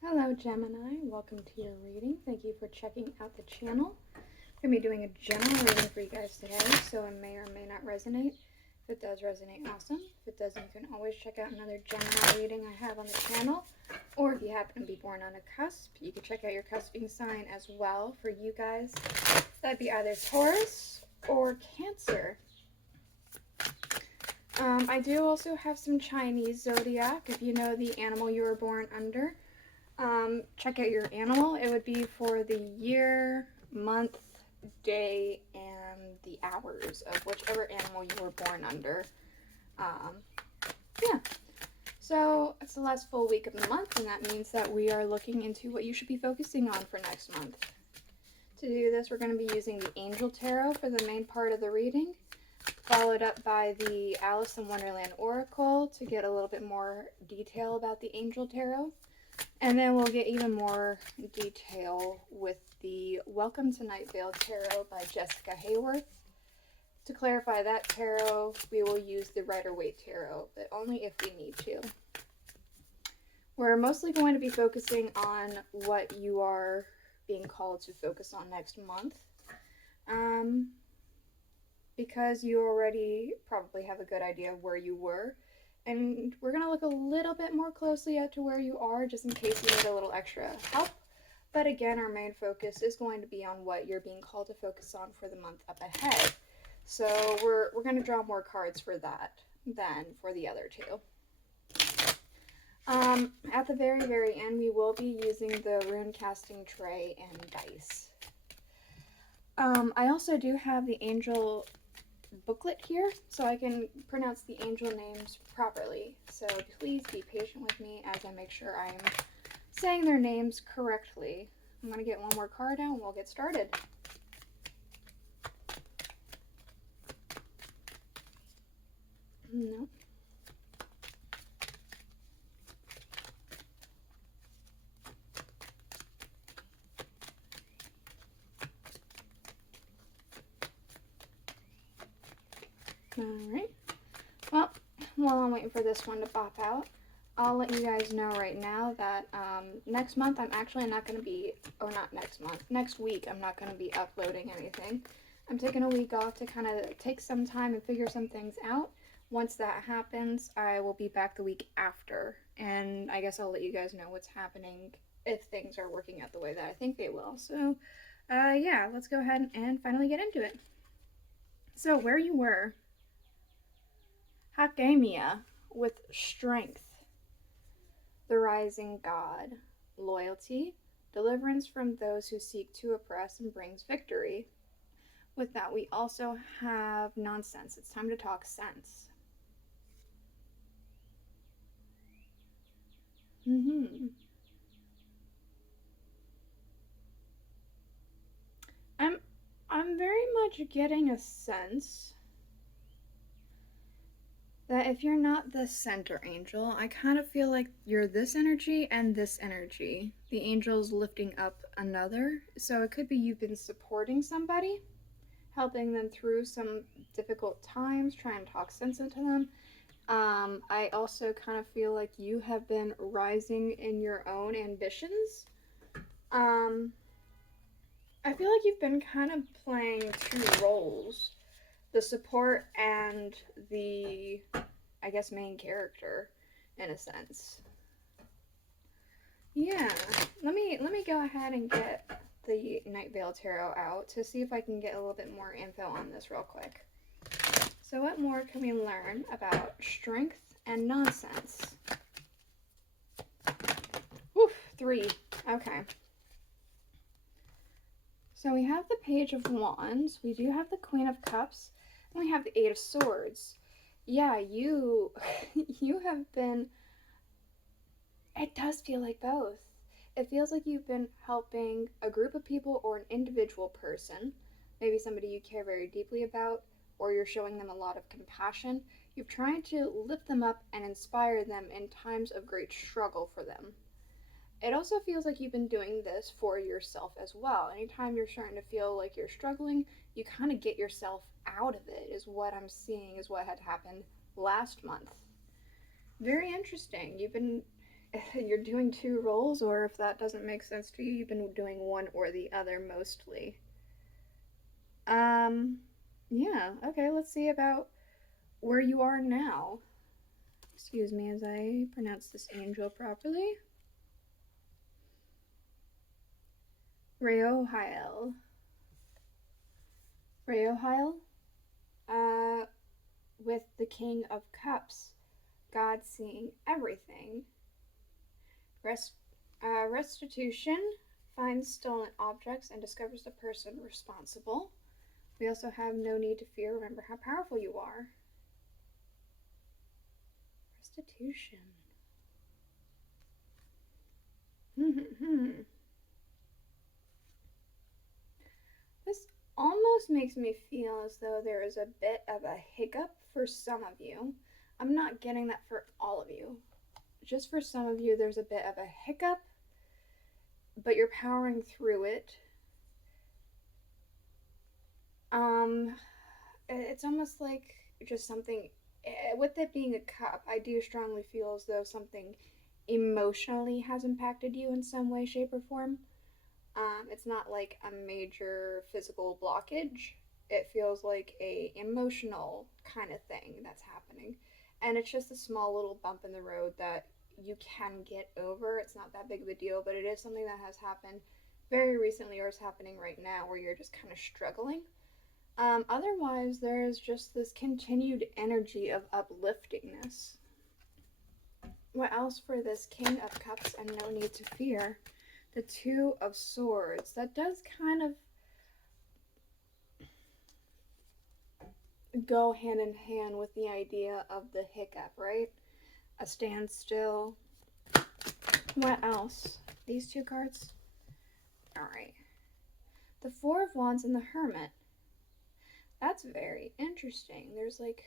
Hello Gemini, welcome to your reading. Thank you for checking out the channel. I'm going to be doing a general reading for you guys today, so it may or may not resonate. If it does resonate, awesome. If it doesn't, you can always check out another general reading I have on the channel. Or if you happen to be born on a cusp, you can check out your cusping sign as well for you guys. That'd be either Taurus or Cancer. I do also have some Chinese zodiac, if you know the animal you were born under. Check out your animal. It would be for the year, month, day, and the hours of whichever animal you were born under. Yeah. So it's the last full week of the month, and that means that we are looking into what you should be focusing on for next month. To do this, we're going to be using the Angel Tarot for the main part of the reading, followed up by the Alice in Wonderland Oracle to get a little bit more detail about the Angel Tarot. And then we'll get even more detail with the Welcome to Night Vale Tarot by Jessica Hayworth. To clarify that tarot, we will use the Rider-Waite Tarot, but only if we need to. We're mostly going to be focusing on what you are being called to focus on next month. Because you already probably have a good idea of where you were. And we're going to look a little bit more closely at to where you are, just in case you need a little extra help. But again, our main focus is going to be on what you're being called to focus on for the month up ahead. So we're going to draw more cards for that than for the other two. At the very, very end, we will be using the rune casting tray and dice. I also do have the angel booklet here, so I can pronounce the angel names properly. So please be patient with me as I make sure I am saying their names correctly. I'm going to get one more card out and we'll get started. No. Alright. Well, while I'm waiting for this one to pop out, I'll let you guys know right now that next month I'm actually not going to be, or not next month, next week I'm not going to be uploading anything. I'm taking a week off to kind of take some time and figure some things out. Once that happens, I will be back the week after, and I guess I'll let you guys know what's happening if things are working out the way that I think they will. So, yeah, let's go ahead and finally get into it. So, where you were. Hakemia with strength, the rising god, loyalty, deliverance from those who seek to oppress and brings victory. With that, we also have nonsense. It's time to talk sense. I'm very much getting a sense that if you're not the center angel, I kind of feel like you're this energy and this energy. The angel's lifting up another. So it could be you've been supporting somebody, helping them through some difficult times, trying to talk sense into them. I also kind of feel like you have been rising in your own ambitions. I feel like you've been kind of playing two roles. The support and the, I guess, main character, in a sense. Yeah, let me go ahead and get the Night Vale Tarot out to see if I can get a little bit more info on this real quick. So what more can we learn about strength and nonsense? Woof, 3. Okay. So we have the Page of Wands, we do have the Queen of Cups, and we have the 8 of Swords. Yeah, you have been, it does feel like both. It feels like you've been helping a group of people or an individual person, maybe somebody you care very deeply about, or you're showing them a lot of compassion. You're trying to lift them up and inspire them in times of great struggle for them. It also feels like you've been doing this for yourself as well. Anytime you're starting to feel like you're struggling, you kind of get yourself out of it, is what I'm seeing is what had happened last month. Very interesting. you're doing two roles, or if that doesn't make sense to you, you've been doing one or the other mostly. Um, yeah, okay, let's see about where you are now. Excuse me as I pronounce this angel properly. Reohile. Reohile? Uh, with the King of Cups, God seeing everything. Restitution finds stolen objects and discovers the person responsible. We also have no need to fear. Remember how powerful you are. Restitution. This almost makes me feel as though there is a bit of a hiccup for some of you. I'm not getting that for all of you. Just for some of you, there's a bit of a hiccup, but you're powering through it. It's almost like just something, with it being a cup, I do strongly feel as though something emotionally has impacted you in some way, shape, or form. It's not like a major physical blockage. It feels like a emotional kind of thing that's happening. And it's just a small little bump in the road that you can get over. It's not that big of a deal, but it is something that has happened very recently or is happening right now where you're just kind of struggling. Otherwise, there's just this continued energy of upliftingness. What else for this King of Cups and no need to fear? The Two of Swords. That does kind of go hand in hand with the idea of the hiccup, right? A standstill. What else? These two cards? Alright. The Four of Wands and the Hermit. That's very interesting. There's like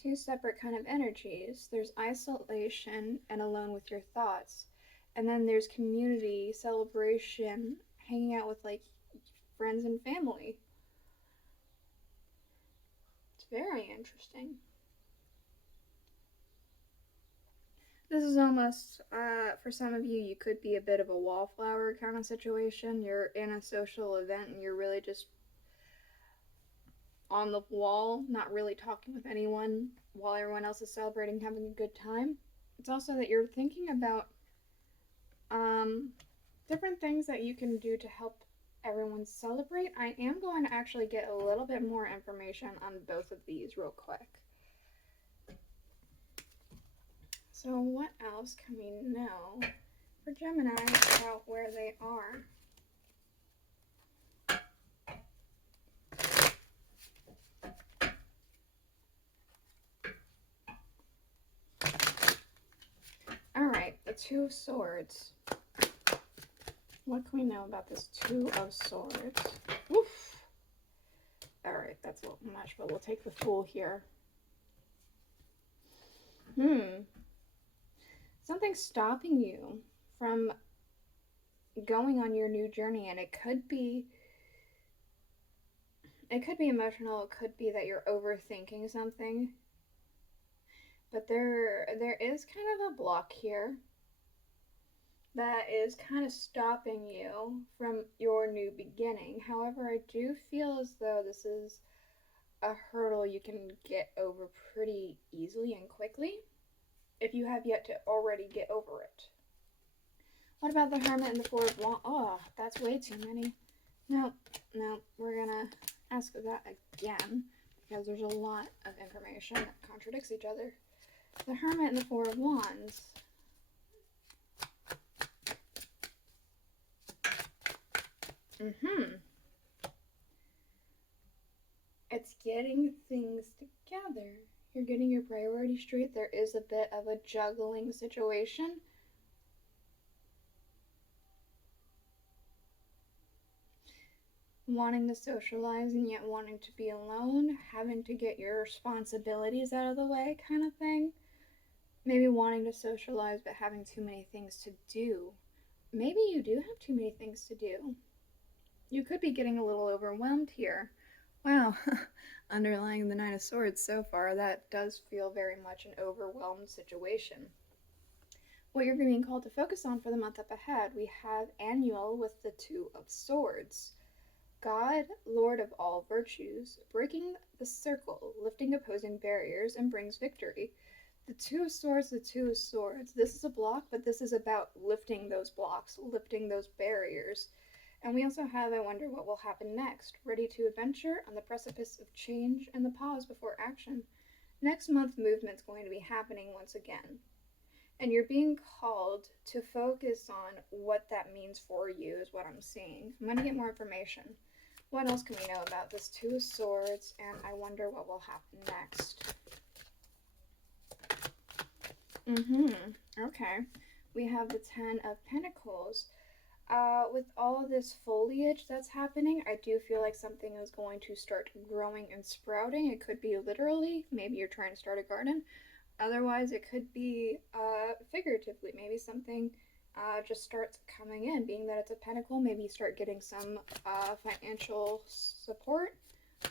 two separate kind of energies. There's isolation and alone with your thoughts. And then there's community, celebration, hanging out with like friends and family. It's very interesting. This is almost, for some of you, you could be a bit of a wallflower kind of situation. You're in a social event and you're really just on the wall, not really talking with anyone while everyone else is celebrating, having a good time. It's also that you're thinking about different things that you can do to help everyone celebrate. I am going to actually get a little bit more information on both of these real quick. So what else can we know for Gemini about where they are? Alright, the Two of Swords. What can we know about this Two of Swords? Oof. Alright, that's a little much, but we'll take the Fool here. Something's stopping you from going on your new journey, and it could be emotional, it could be that you're overthinking something. But there is kind of a block here that is kind of stopping you from your new beginning. However, I do feel as though this is a hurdle you can get over pretty easily and quickly if you have yet to already get over it. What about the Hermit and the Four of Wands? Oh, that's way too many. No, we're gonna ask that again because there's a lot of information that contradicts each other. The Hermit and the Four of Wands. It's getting things together. You're getting your priorities straight. There is a bit of a juggling situation. Wanting to socialize and yet wanting to be alone. Having to get your responsibilities out of the way kind of thing. Maybe wanting to socialize but having too many things to do. Maybe you do have too many things to do. You could be getting a little overwhelmed here. Wow, underlying the Nine of Swords so far, that does feel very much an overwhelmed situation. what you're being called to focus on for the month up ahead. We have annual with the Two of Swords. God, Lord of all virtues, breaking the circle, lifting opposing barriers, and brings victory. The Two of Swords, the Two of Swords. This is a block, but this is about lifting those blocks, lifting those barriers. And we also have I wonder what will happen next. Ready to adventure, on the precipice of change, and the pause before action. Next month, movement's going to be happening once again. And you're being called to focus on what that means for you, is what I'm seeing. I'm going to get more information. What else can we know about this Two of Swords? And I wonder what will happen next. Okay. We have the Ten of Pentacles. With all of this foliage that's happening, I do feel like something is going to start growing and sprouting. It could be literally, maybe you're trying to start a garden. Otherwise, it could be figuratively. Maybe something just starts coming in. Being that it's a pentacle, maybe you start getting some financial support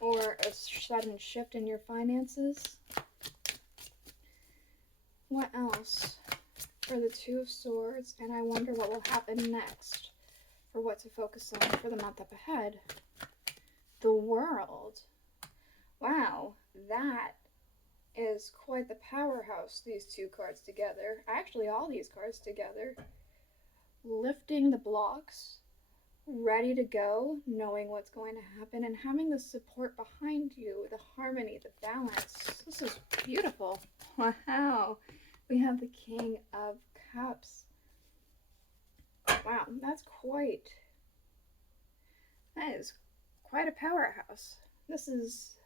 or a sudden shift in your finances. What else for the Two of Swords? And I wonder what will happen next for what to focus on for the month up ahead. The World. Wow, that is quite the powerhouse, these two cards together. Actually, all these cards together. Lifting the blocks, ready to go, knowing what's going to happen, and having the support behind you, the harmony, the balance. This is beautiful. Wow. We have the King of Cups. Wow, that is quite a powerhouse. This is,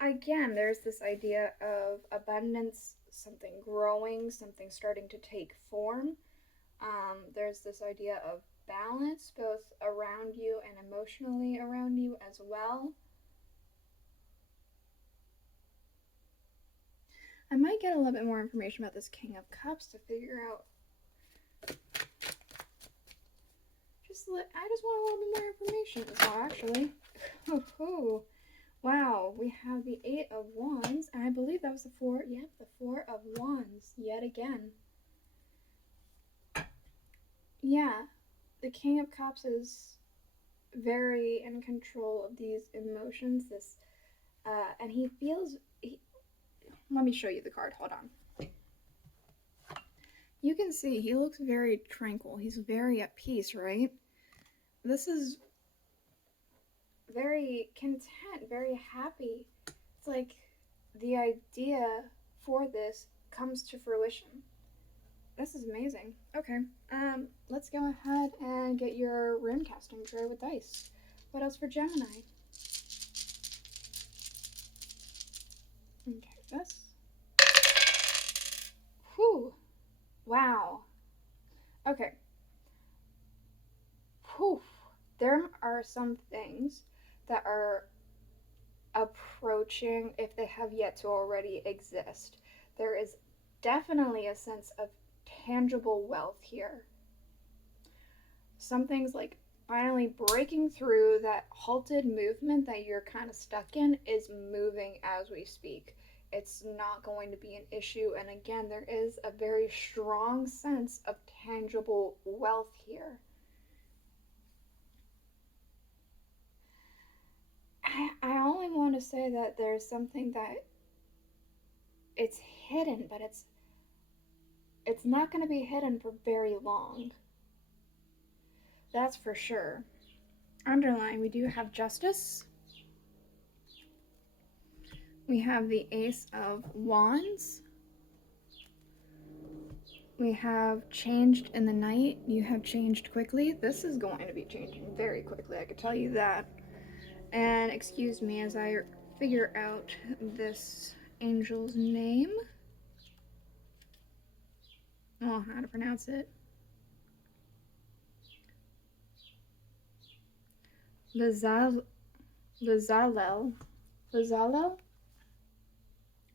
again, there's this idea of abundance, something growing, something starting to take form. There's this idea of balance, both around you and emotionally around you as well. I might get a little bit more information about this King of Cups to figure out. I just want a little bit more information as well, actually. Oh, wow, we have the Eight of Wands, and I believe that was the Four of Wands, yet again. Yeah, the King of Cups is very in control of these emotions, and he feels, let me show you the card, hold on. You can see he looks very tranquil, he's very at peace, right? This is very content, very happy. It's like the idea for this comes to fruition. This is amazing. Okay, let's go ahead and get your rune casting tray with dice. What else for Gemini? Okay, this. Whew. Wow. Okay. Whew. There are some things that are approaching if they have yet to already exist. There is definitely a sense of tangible wealth here. Some things like finally breaking through that halted movement that you're kind of stuck in is moving as we speak. It's not going to be an issue, and again, there is a very strong sense of tangible wealth here. I only want to say that there's something that it's hidden, but it's not going to be hidden for very long. That's for sure. Underline, we do have Justice. We have the Ace of Wands. We have changed in the night. You have changed quickly. This is going to be changing very quickly, I could tell you that. And excuse me as I figure out this angel's name. Oh, how to pronounce it. Vale.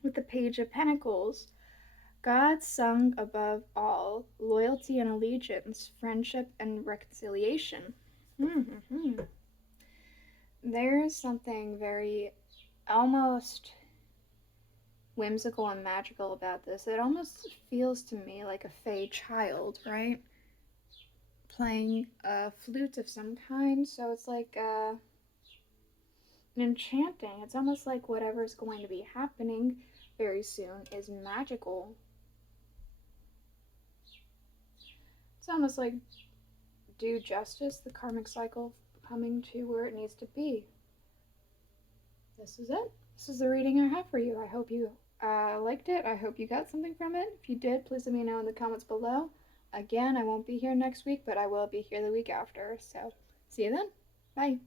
With the Page of Pentacles. God sung above all, loyalty and allegiance, friendship and reconciliation. There's something very almost whimsical and magical about this. It almost feels to me like a fey child, right? Playing a flute of some kind. So it's like enchanting. It's almost like whatever's going to be happening very soon is magical. It's almost like do justice, the karmic cycle coming to where it needs to be. This is it. This is the reading I have for you. I hope you liked it. I hope you got something from it. If you did, please let me know in the comments below. Again, I won't be here next week, but I will be here the week after. So, see you then. Bye.